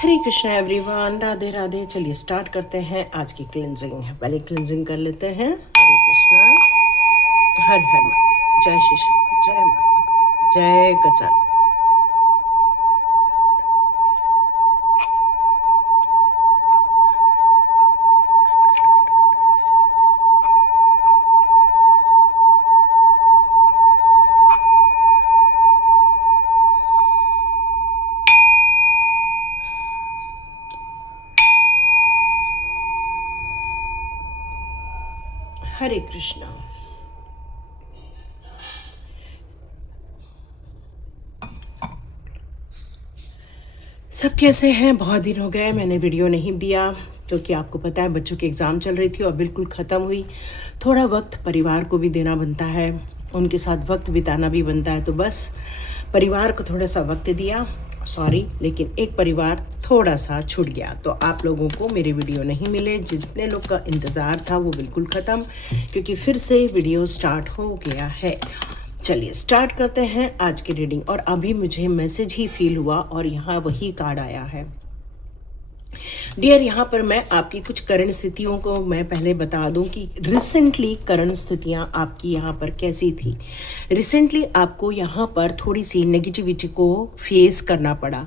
हरे Krishna everyone, Radhe Radhe. चलिए start करते हैं आज की क्लिनजिंग। पहले क्लिनजिंग कर लेते हैं। हरे कृष्णा, हर हर महादेव, जय श्री श्याम, जय माँ भगवती, जय गजानन। हरे कृष्णा। सब कैसे हैं? बहुत दिन हो गए मैंने वीडियो नहीं दिया, क्योंकि आपको पता है बच्चों की एग्ज़ाम चल रही थी और बिल्कुल ख़त्म हुई। थोड़ा वक्त परिवार को भी देना बनता है, उनके साथ वक्त बिताना भी बनता है, तो बस परिवार को थोड़ा सा वक्त दिया। सॉरी, लेकिन एक परिवार थोड़ा सा छूट गया, तो आप लोगों को मेरे वीडियो नहीं मिले। जितने लोग का इंतज़ार था वो बिल्कुल ख़त्म, क्योंकि फिर से वीडियो स्टार्ट हो गया है। चलिए स्टार्ट करते हैं आज की रीडिंग। और अभी मुझे मैसेज ही फील हुआ और यहाँ वही कार्ड आया है। डियर, यहाँ पर मैं आपकी कुछ करंट स्थितियों को मैं पहले बता दूं कि रिसेंटली करंट स्थितियाँ आपकी यहाँ पर कैसी थी। रिसेंटली आपको यहाँ पर थोड़ी सी नेगेटिविटी को फेस करना पड़ा।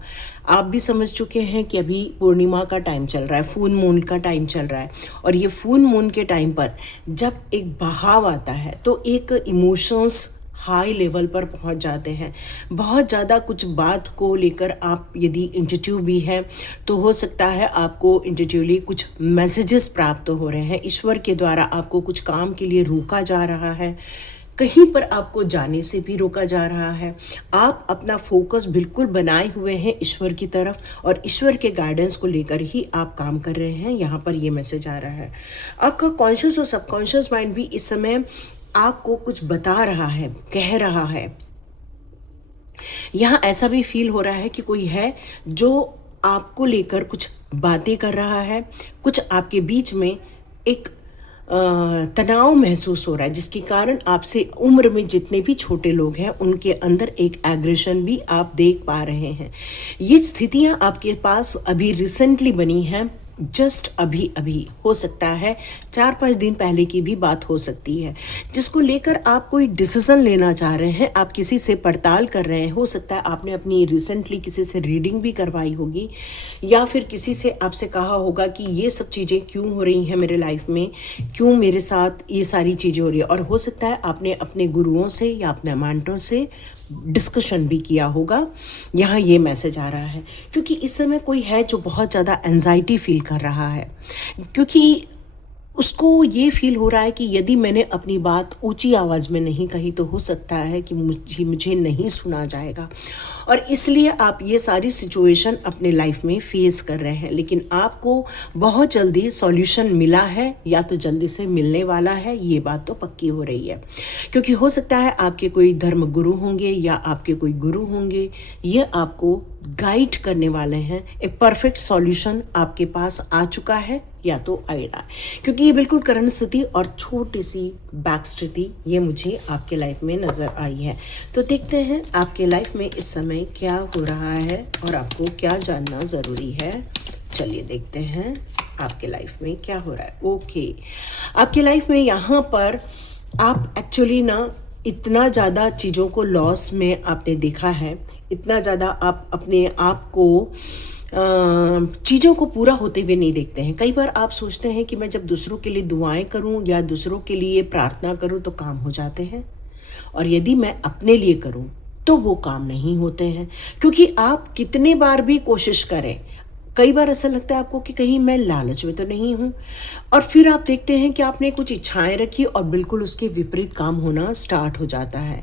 आप भी समझ चुके हैं कि अभी पूर्णिमा का टाइम चल रहा है, फुल मून का टाइम चल रहा है, और ये फुल मून के टाइम पर जब एक बहाव आता है तो एक इमोशंस हाई लेवल पर पहुंच जाते हैं। बहुत ज़्यादा कुछ बात को लेकर आप यदि इंट्यूटिव भी हैं तो हो सकता है आपको इंट्यूटिवली कुछ मैसेजेस प्राप्त हो रहे हैं। ईश्वर के द्वारा आपको कुछ काम के लिए रोका जा रहा है, कहीं पर आपको जाने से भी रोका जा रहा है। आप अपना फोकस बिल्कुल बनाए हुए हैं ईश्वर की तरफ, और ईश्वर के गाइडेंस को लेकर ही आप काम कर रहे हैं। यहाँ पर ये मैसेज आ रहा है। आपका कॉन्शियस और सबकॉन्शियस माइंड भी इस समय आपको कुछ बता रहा है, कह रहा है। यहाँ ऐसा भी फील हो रहा है कि कोई है जो आपको लेकर कुछ बातें कर रहा है। कुछ आपके बीच में एक तनाव महसूस हो रहा है, जिसके कारण आपसे उम्र में जितने भी छोटे लोग हैं उनके अंदर एक एग्रेशन भी आप देख पा रहे हैं। ये स्थितियाँ आपके पास अभी रिसेंटली बनी हैं, जस्ट अभी अभी हो सकता है 4-5 दिन पहले की भी बात हो सकती है, जिसको लेकर आप कोई डिसीजन लेना चाह रहे हैं। आप किसी से पड़ताल कर रहे हैं। हो सकता है आपने अपनी रिसेंटली किसी से रीडिंग भी करवाई होगी, या फिर किसी से आपसे कहा होगा कि ये सब चीज़ें क्यों हो रही हैं मेरे लाइफ में, क्यों मेरे साथ ये सारी चीज़ें हो रही है। और हो सकता है आपने अपने गुरुओं से या अपने मेंटर से डिस्कशन भी किया होगा। यहाँ ये मैसेज आ रहा है, क्योंकि इस समय कोई है जो बहुत ज़्यादा एंजाइटी फील कर रहा है, क्योंकि उसको ये फील हो रहा है कि यदि मैंने अपनी बात ऊंची आवाज़ में नहीं कही तो हो सकता है कि मुझे नहीं सुना जाएगा, और इसलिए आप ये सारी सिचुएशन अपने लाइफ में फेस कर रहे हैं। लेकिन आपको बहुत जल्दी सॉल्यूशन मिला है, या तो जल्दी से मिलने वाला है, ये बात तो पक्की हो रही है। क्योंकि हो सकता है आपके कोई धर्म गुरु होंगे या आपके कोई गुरु होंगे, ये आपको गाइड करने वाले हैं। एक परफेक्ट सॉल्यूशन आपके पास आ चुका है या तो आएगा, क्योंकि ये बिल्कुल करंट स्थिति और छोटी सी बैक स्थिति ये मुझे आपके लाइफ में नज़र आई है। तो देखते हैं आपके लाइफ में इस समय क्या हो रहा है और आपको क्या जानना ज़रूरी है। चलिए देखते हैं आपके लाइफ में क्या हो रहा है। ओके, आपके लाइफ में यहाँ पर आप एक्चुअली ना इतना ज़्यादा चीज़ों को लॉस में आपने देखा है, इतना ज़्यादा आप अपने आप को चीज़ों को पूरा होते हुए नहीं देखते हैं। कई बार आप सोचते हैं कि मैं जब दूसरों के लिए दुआएं करूं या दूसरों के लिए प्रार्थना करूं तो काम हो जाते हैं, और यदि मैं अपने लिए करूं तो वो काम नहीं होते हैं। क्योंकि आप कितने बार भी कोशिश करें, कई बार ऐसा लगता है आपको कि कहीं मैं लालच में तो नहीं हूँ, और फिर आप देखते हैं कि आपने कुछ इच्छाएं रखी और बिल्कुल उसके विपरीत काम होना स्टार्ट हो जाता है।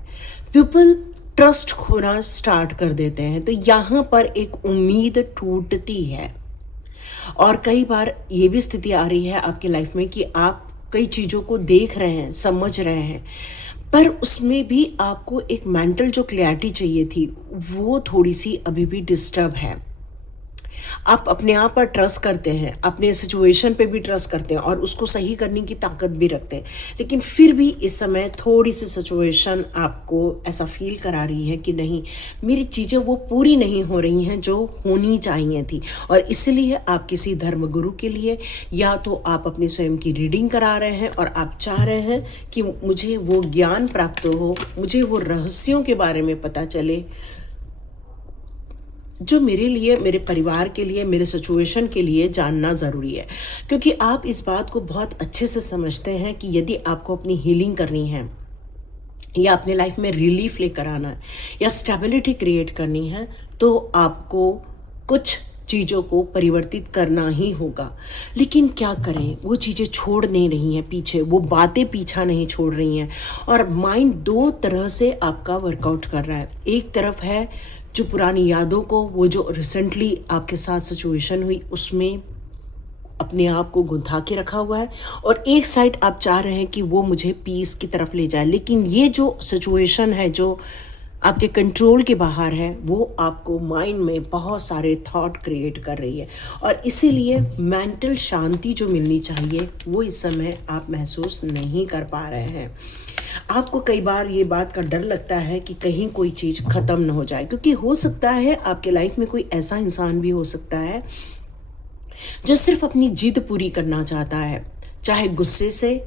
पीपल ट्रस्ट खोना स्टार्ट कर देते हैं। तो यहाँ पर एक उम्मीद टूटती है, और कई बार ये भी स्थिति आ रही है आपकी लाइफ में कि आप कई चीज़ों को देख रहे हैं, समझ रहे हैं, पर उसमें भी आपको एक मेंटल जो क्लैरिटी चाहिए थी वो थोड़ी सी अभी भी डिस्टर्ब है। आप अपने आप पर ट्रस्ट करते हैं, अपने सिचुएशन पे भी ट्रस्ट करते हैं और उसको सही करने की ताकत भी रखते हैं, लेकिन फिर भी इस समय थोड़ी सी सिचुएशन आपको ऐसा फील करा रही है कि नहीं, मेरी चीज़ें वो पूरी नहीं हो रही हैं जो होनी चाहिए थी। और इसलिए आप किसी धर्मगुरु के लिए या तो आप अपनी स्वयं की रीडिंग करा रहे हैं और आप चाह रहे हैं कि मुझे वो ज्ञान प्राप्त हो, मुझे वो रहस्यों के बारे में पता चले जो मेरे लिए, मेरे परिवार के लिए, मेरे सिचुएशन के लिए जानना ज़रूरी है। क्योंकि आप इस बात को बहुत अच्छे से समझते हैं कि यदि आपको अपनी हीलिंग करनी है या अपने लाइफ में रिलीफ लेकर आना है या स्टेबिलिटी क्रिएट करनी है, तो आपको कुछ चीज़ों को परिवर्तित करना ही होगा। लेकिन क्या करें, वो चीज़ें छोड़ नहीं रही हैं पीछे, वो बातें पीछा नहीं छोड़ रही हैं और माइंड दो तरह से आपका वर्कआउट कर रहा है। एक तरफ है जो पुरानी यादों को, वो जो रिसेंटली आपके साथ सिचुएशन हुई उसमें अपने आप को गुंथा के रखा हुआ है, और एक साइड आप चाह रहे हैं कि वो मुझे पीस की तरफ ले जाए। लेकिन ये जो सिचुएशन है जो आपके कंट्रोल के बाहर है, वो आपको माइंड में बहुत सारे थॉट क्रिएट कर रही है और इसीलिए मेंटल शांति जो मिलनी चाहिए वो इस समय आप महसूस नहीं कर पा रहे हैं। आपको कई बार ये बात का डर लगता है कि कहीं कोई चीज़ ख़त्म ना हो जाए, क्योंकि हो सकता है आपके लाइफ में कोई ऐसा इंसान भी हो सकता है जो सिर्फ अपनी जिद पूरी करना चाहता है, चाहे गुस्से से,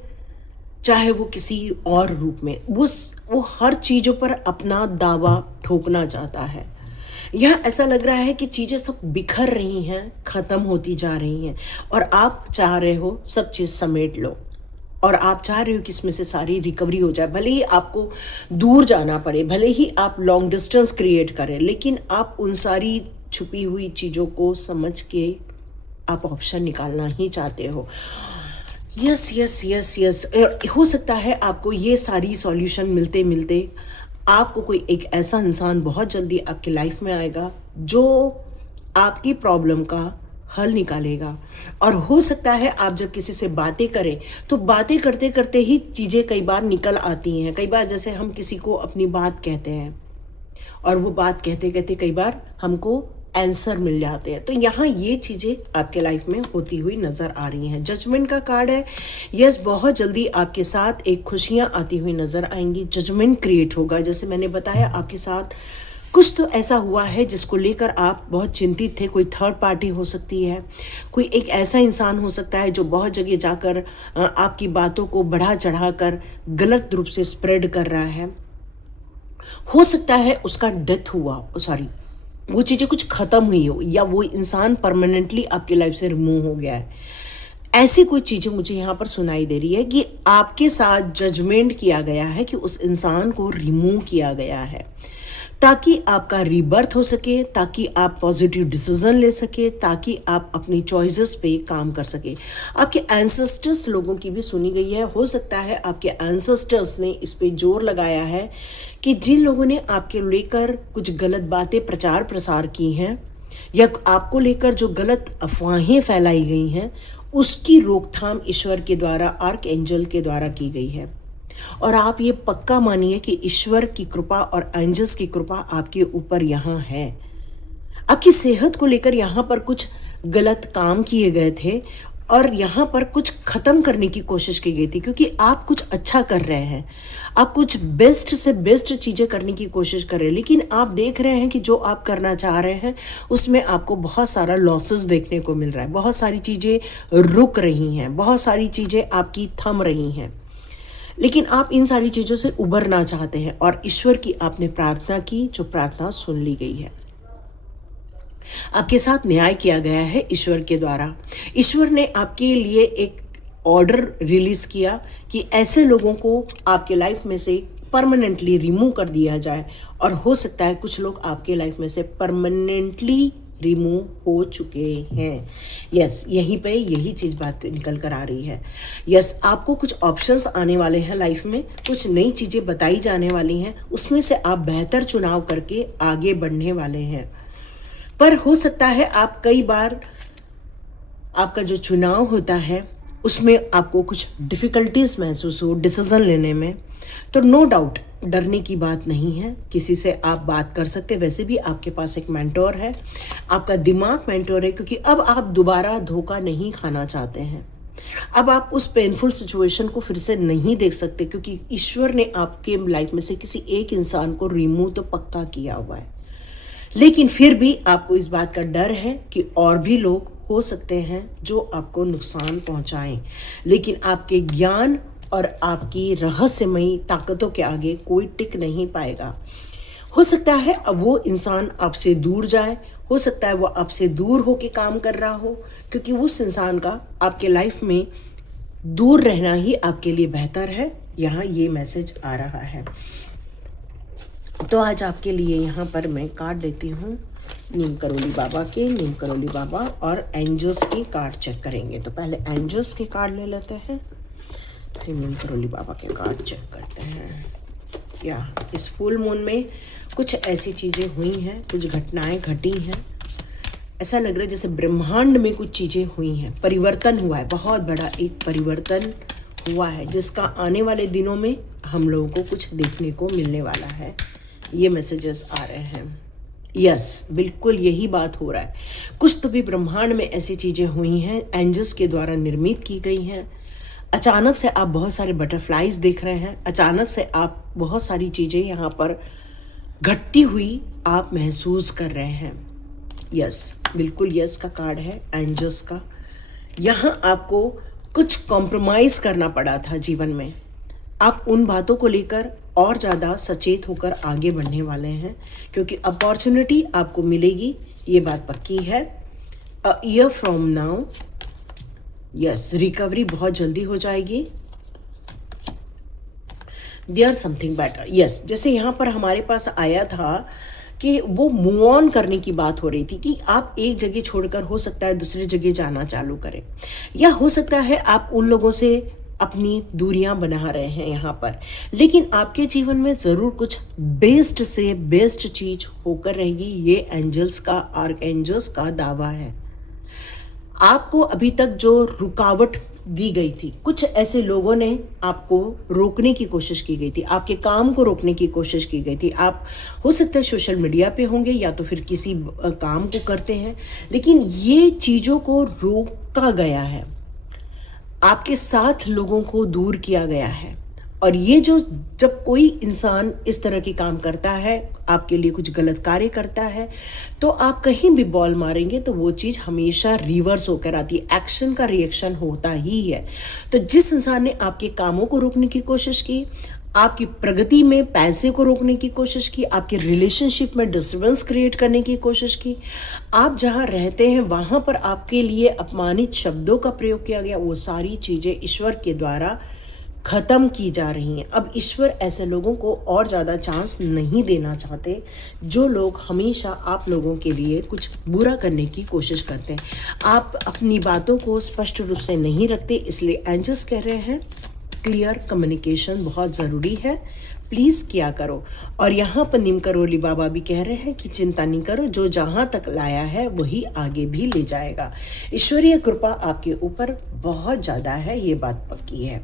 चाहे वो किसी और रूप में। वो हर चीज़ों पर अपना दावा ठोकना चाहता है। यह ऐसा लग रहा है कि चीज़ें सब बिखर रही हैं, ख़त्म होती जा रही हैं और आप चाह रहे हो सब चीज़ समेट लो और आप चाह रहे हो कि इसमें से सारी रिकवरी हो जाए। भले ही आपको दूर जाना पड़े, भले ही आप लॉन्ग डिस्टेंस क्रिएट करें, लेकिन आप उन सारी छुपी हुई चीज़ों को समझ के आप ऑप्शन निकालना ही चाहते हो। यस यस यस यस, हो सकता है आपको ये सारी सॉल्यूशन मिलते मिलते आपको कोई एक ऐसा इंसान बहुत जल्दी आपकी लाइफ में आएगा जो आपकी प्रॉब्लम का हल निकालेगा। और हो सकता है आप जब किसी से बातें करें तो बातें करते करते ही चीज़ें कई बार निकल आती हैं। कई बार जैसे हम किसी को अपनी बात कहते हैं और वो बात कहते कहते कई बार हमको आंसर मिल जाते हैं। तो यहाँ ये चीज़ें आपके लाइफ में होती हुई नज़र आ रही हैं। जजमेंट का कार्ड है। यस, बहुत जल्दी आपके साथ एक खुशियाँ आती हुई नज़र आएंगी। जजमेंट क्रिएट होगा। जैसे मैंने बताया आपके साथ कुछ तो ऐसा हुआ है जिसको लेकर आप बहुत चिंतित थे। कोई थर्ड पार्टी हो सकती है, कोई एक ऐसा इंसान हो सकता है जो बहुत जगह जाकर आपकी बातों को बढ़ा चढ़ा कर गलत रूप से स्प्रेड कर रहा है। हो सकता है उसका डेथ हुआ, सॉरी, वो चीज़ें कुछ ख़त्म हुई हो या वो इंसान परमानेंटली आपकी लाइफ से रिमूव हो गया है। ऐसी कोई चीज़ें मुझे यहाँ पर सुनाई दे रही है कि आपके साथ जजमेंट किया गया है कि उस इंसान को रिमूव किया गया है ताकि आपका रीबर्थ हो सके, ताकि आप पॉजिटिव डिसीजन ले सके, ताकि आप अपनी चॉइसेस पे काम कर सके। आपके एंसेस्टर्स लोगों की भी सुनी गई है। हो सकता है आपके एंसेस्टर्स ने इस पे जोर लगाया है कि जिन लोगों ने आपके लेकर कुछ गलत बातें प्रचार प्रसार की हैं या आपको लेकर जो गलत अफवाहें फैलाई गई हैं, उसकी रोकथाम ईश्वर के द्वारा, आर्क एंजल के द्वारा की गई है। और आप ये पक्का मानिए कि ईश्वर की कृपा और एंजल्स की कृपा आपके ऊपर यहाँ है। आपकी सेहत को लेकर यहाँ पर कुछ गलत काम किए गए थे और यहाँ पर कुछ ख़त्म करने की कोशिश की गई थी, क्योंकि आप कुछ अच्छा कर रहे हैं, आप कुछ बेस्ट से बेस्ट चीज़ें करने की कोशिश कर रहे हैं, लेकिन आप देख रहे हैं कि जो आप करना चाह रहे हैं उसमें आपको बहुत सारा लॉसेस देखने को मिल रहा है। बहुत सारी चीज़ें रुक रही हैं, बहुत सारी चीज़ें आपकी थम रही हैं, लेकिन आप इन सारी चीज़ों से उबरना चाहते हैं और ईश्वर की आपने प्रार्थना की, जो प्रार्थना सुन ली गई है। आपके साथ न्याय किया गया है ईश्वर के द्वारा। ईश्वर ने आपके लिए एक ऑर्डर रिलीज किया कि ऐसे लोगों को आपके लाइफ में से परमानेंटली रिमूव कर दिया जाए, और हो सकता है कुछ लोग आपके लाइफ में से परमानेंटली रिमूव हो चुके हैं। यस, यहीं पे यही चीज़ बात निकल कर आ रही है। यस, आपको कुछ ऑप्शंस आने वाले हैं लाइफ में, कुछ नई चीज़ें बताई जाने वाली हैं, उसमें से आप बेहतर चुनाव करके आगे बढ़ने वाले हैं। पर हो सकता है आप कई बार आपका जो चुनाव होता है उसमें आपको कुछ डिफ़िकल्टीज महसूस हो डिसीज़न लेने में, तो नो डाउट डरने की बात नहीं है। किसी से आप बात कर सकते हैं। वैसे भी आपके पास एक मेंटोर है, आपका दिमाग मेंटोर है, क्योंकि अब आप दोबारा धोखा नहीं खाना चाहते हैं। अब आप उस पेनफुल सिचुएशन को फिर से नहीं देख सकते, क्योंकि ईश्वर ने आपके लाइफ में से किसी एक इंसान को रिमूव तो पक्का किया हुआ है। लेकिन फिर भी आपको इस बात का डर है कि और भी लोग हो सकते हैं जो आपको नुकसान पहुंचाएं, लेकिन आपके ज्ञान और आपकी रहस्यमयी ताकतों के आगे कोई टिक नहीं पाएगा। हो सकता है अब वो इंसान आपसे दूर जाए, हो सकता है वो आपसे दूर होके काम कर रहा हो, क्योंकि उस इंसान का आपके लाइफ में दूर रहना ही आपके लिए बेहतर है। यहाँ ये मैसेज आ रहा है। तो आज आपके लिए यहाँ पर मैं कार्ड लेती हूँ नीम करोली बाबा के, नीम करोली बाबा और एंजल्स के कार्ड चेक करेंगे। तो पहले एंजल्स के कार्ड ले लेते हैं, फिर नीम करोली बाबा के कार्ड चेक करते हैं। क्या इस फुल मून में कुछ ऐसी चीज़ें हुई हैं, कुछ घटनाएं घटी हैं। ऐसा लग रहा है जैसे ब्रह्मांड में कुछ चीज़ें हुई हैं, परिवर्तन हुआ है, बहुत बड़ा एक परिवर्तन हुआ है, जिसका आने वाले दिनों में हम लोगों को कुछ देखने को मिलने वाला है। ये मैसेजेस आ रहे हैं। यस, बिल्कुल यही बात हो रहा है। कुछ तो भी ब्रह्मांड में ऐसी चीज़ें हुई हैं, एंजल्स के द्वारा निर्मित की गई हैं। अचानक से आप बहुत सारे बटरफ्लाइज देख रहे हैं, अचानक से आप बहुत सारी चीज़ें यहाँ पर घटती हुई आप महसूस कर रहे हैं। यस, बिल्कुल यस का कार्ड है एंजल्स का। यहाँ आपको कुछ कॉम्प्रोमाइज़ करना पड़ा था जीवन में। आप उन बातों को लेकर और ज़्यादा सचेत होकर आगे बढ़ने वाले हैं, क्योंकि अपॉर्चुनिटी आपको मिलेगी, ये बात पक्की है। A year from now, yes, recovery बहुत जल्दी हो जाएगी। There something better, yes. जैसे यहाँ पर हमारे पास आया था कि वो मूव ऑन करने की बात हो रही थी, कि आप एक जगह छोड़कर हो सकता है दूसरी जगह जाना चालू करें, या हो सकता है आप उन लोगों से अपनी दूरियां बना रहे हैं यहाँ पर। लेकिन आपके जीवन में ज़रूर कुछ बेस्ट से बेस्ट चीज़ होकर रहेगी, ये एंजल्स का, आर्कएंजल्स का दावा है। आपको अभी तक जो रुकावट दी गई थी, कुछ ऐसे लोगों ने आपको रोकने की कोशिश की गई थी, आपके काम को रोकने की कोशिश की गई थी। आप हो सकता है सोशल मीडिया पे होंगे या तो फिर किसी काम को करते हैं, लेकिन ये चीज़ों को रोका गया है, आपके साथ लोगों को दूर किया गया है। और ये जो जब कोई इंसान इस तरह की काम करता है, आपके लिए कुछ गलत कार्य करता है, तो आप कहीं भी बॉल मारेंगे तो वो चीज़ हमेशा रिवर्स होकर आती है। एक्शन का रिएक्शन होता ही है। तो जिस इंसान ने आपके कामों को रोकने की कोशिश की, आपकी प्रगति में पैसे को रोकने की कोशिश की, आपके रिलेशनशिप में डिस्टर्बेंस क्रिएट करने की कोशिश की, आप जहाँ रहते हैं वहाँ पर आपके लिए अपमानित शब्दों का प्रयोग किया गया, वो सारी चीज़ें ईश्वर के द्वारा ख़त्म की जा रही हैं। अब ईश्वर ऐसे लोगों को और ज़्यादा चांस नहीं देना चाहते, जो लोग हमेशा आप लोगों के लिए कुछ बुरा करने की कोशिश करते हैं। आप अपनी बातों को स्पष्ट रूप से नहीं रखते, इसलिए एंजल्स कह रहे हैं क्लियर कम्युनिकेशन बहुत ज़रूरी है, प्लीज़ किया करो। और यहाँ पर नीम करोली बाबा भी कह रहे हैं कि चिंता नहीं करो, जो जहाँ तक लाया है वही आगे भी ले जाएगा। ईश्वरीय कृपा आपके ऊपर बहुत ज़्यादा है, ये बात पक्की है।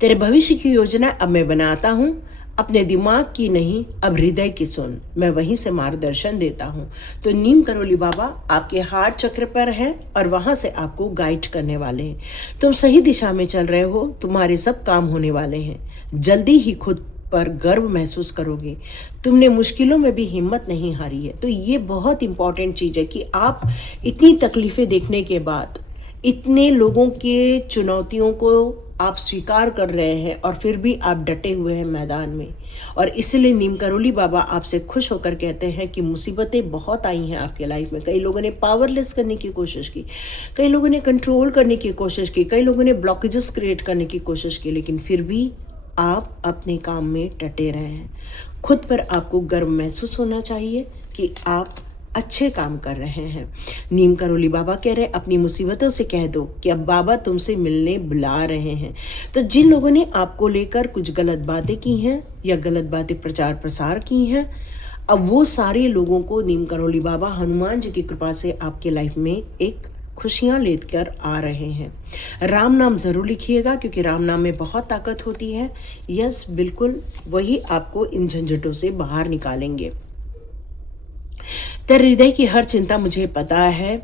तेरे भविष्य की योजना अब मैं बनाता हूँ, अपने दिमाग की नहीं अब हृदय की सुन, मैं वहीं से मार्गदर्शन देता हूँ। तो नीम करोली बाबा आपके हार्ट चक्र पर हैं और वहाँ से आपको गाइड करने वाले हैं। तुम सही दिशा में चल रहे हो, तुम्हारे सब काम होने वाले हैं। जल्दी ही खुद पर गर्व महसूस करोगे। तुमने मुश्किलों में भी हिम्मत नहीं हारी है। तो ये बहुत इंपॉर्टेंट चीज़ है कि आप इतनी तकलीफ़ें देखने के बाद, इतने लोगों के चुनौतियों को आप स्वीकार कर रहे हैं और फिर भी आप डटे हुए हैं मैदान में। और इसलिए नीम करोली बाबा आपसे खुश होकर कहते हैं कि मुसीबतें बहुत आई हैं आपके लाइफ में। कई लोगों ने पावरलेस करने की कोशिश की, कई लोगों ने कंट्रोल करने की कोशिश की, कई लोगों ने ब्लॉकेजेस क्रिएट करने की कोशिश की, लेकिन फिर भी आप अपने काम में डटे रहे हैं। खुद पर आपको गर्व महसूस होना चाहिए कि आप अच्छे काम कर रहे हैं। नीम करोली बाबा कह रहे हैं अपनी मुसीबतों से कह दो कि अब बाबा तुमसे मिलने बुला रहे हैं। तो जिन लोगों ने आपको लेकर कुछ गलत बातें की हैं या गलत बातें प्रचार प्रसार की हैं, अब वो सारे लोगों को नीम करोली बाबा हनुमान जी की कृपा से आपके लाइफ में एक खुशियाँ लेकर आ रहे हैं। राम नाम ज़रूर लिखिएगा क्योंकि राम नाम में बहुत ताकत होती है। यस, बिल्कुल वही आपको इन झंझटों से बाहर निकालेंगे। तेरे हृदय की हर चिंता मुझे पता है।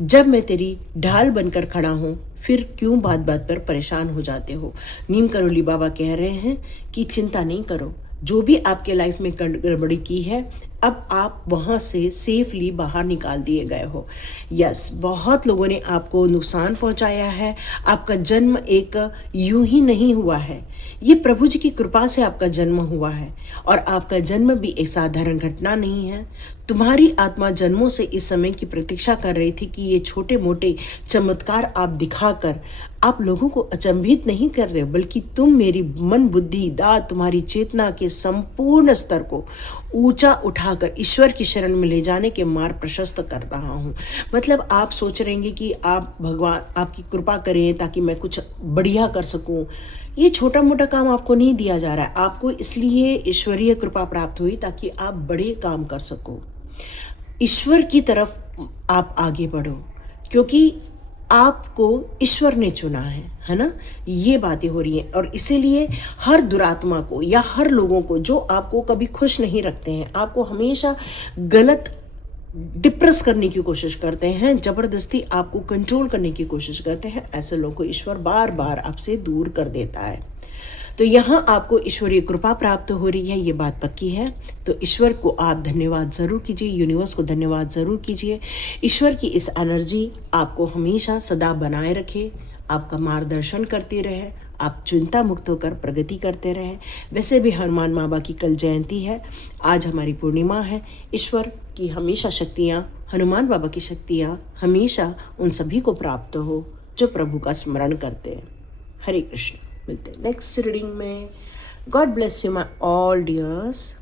जब मैं तेरी ढाल बनकर खड़ा हूँ, फिर क्यों बात बात पर परेशान हो जाते हो। नीम करोली बाबा कह रहे हैं कि चिंता नहीं करो। जो भी आपके लाइफ में गड़बड़ी की है, अब आप वहाँ से सेफली बाहर निकाल दिए गए हो। यस, बहुत लोगों ने आपको नुकसान पहुँचाया है। आपका जन्म एक यूं ही नहीं हुआ है, ये प्रभु जी की कृपा से आपका जन्म हुआ है। और आपका जन्म भी एक साधारण घटना नहीं है। तुम्हारी आत्मा जन्मों से इस समय की प्रतीक्षा कर रही थी कि ये छोटे मोटे चमत्कार आप दिखाकर आप लोगों को अचंभित नहीं कर रहे हो, बल्कि तुम मेरी मन बुद्धि दात तुम्हारी चेतना के संपूर्ण स्तर को ऊंचा उठाकर ईश्वर की शरण में ले जाने के मार्ग प्रशस्त कर रहा हूँ। मतलब आप सोच रहेंगे कि आप भगवान आपकी कृपा करें ताकि मैं कुछ बढ़िया कर सकूँ। ये छोटा मोटा काम आपको नहीं दिया जा रहा है, आपको इसलिए ईश्वरीय कृपा प्राप्त हुई ताकि आप बड़े काम कर सको। ईश्वर की तरफ आप आगे बढ़ो क्योंकि आपको ईश्वर ने चुना है ना। ये बातें हो रही हैं और इसीलिए हर दुरात्मा को या हर लोगों को जो आपको कभी खुश नहीं रखते हैं, आपको हमेशा गलत डिप्रेस करने की कोशिश करते हैं, ज़बरदस्ती आपको कंट्रोल करने की कोशिश करते हैं, ऐसे लोगों को ईश्वर बार बार आपसे दूर कर देता है। तो यहाँ आपको ईश्वरीय कृपा प्राप्त हो रही है, ये बात पक्की है। तो ईश्वर को आप धन्यवाद ज़रूर कीजिए, यूनिवर्स को धन्यवाद ज़रूर कीजिए। ईश्वर की इस एनर्जी आपको हमेशा सदा बनाए रखे, आपका मार्गदर्शन करती रहे, आप चिंता मुक्त होकर प्रगति करते रहें। वैसे भी हनुमान बाबा की कल जयंती है, आज हमारी पूर्णिमा है। ईश्वर की हमेशा शक्तियाँ, हनुमान बाबा की शक्तियाँ हमेशा उन सभी को प्राप्त हो जो प्रभु का स्मरण करते हैं। हरे कृष्ण। मिलते हैं नेक्स्ट रीडिंग में। God bless you my all dears.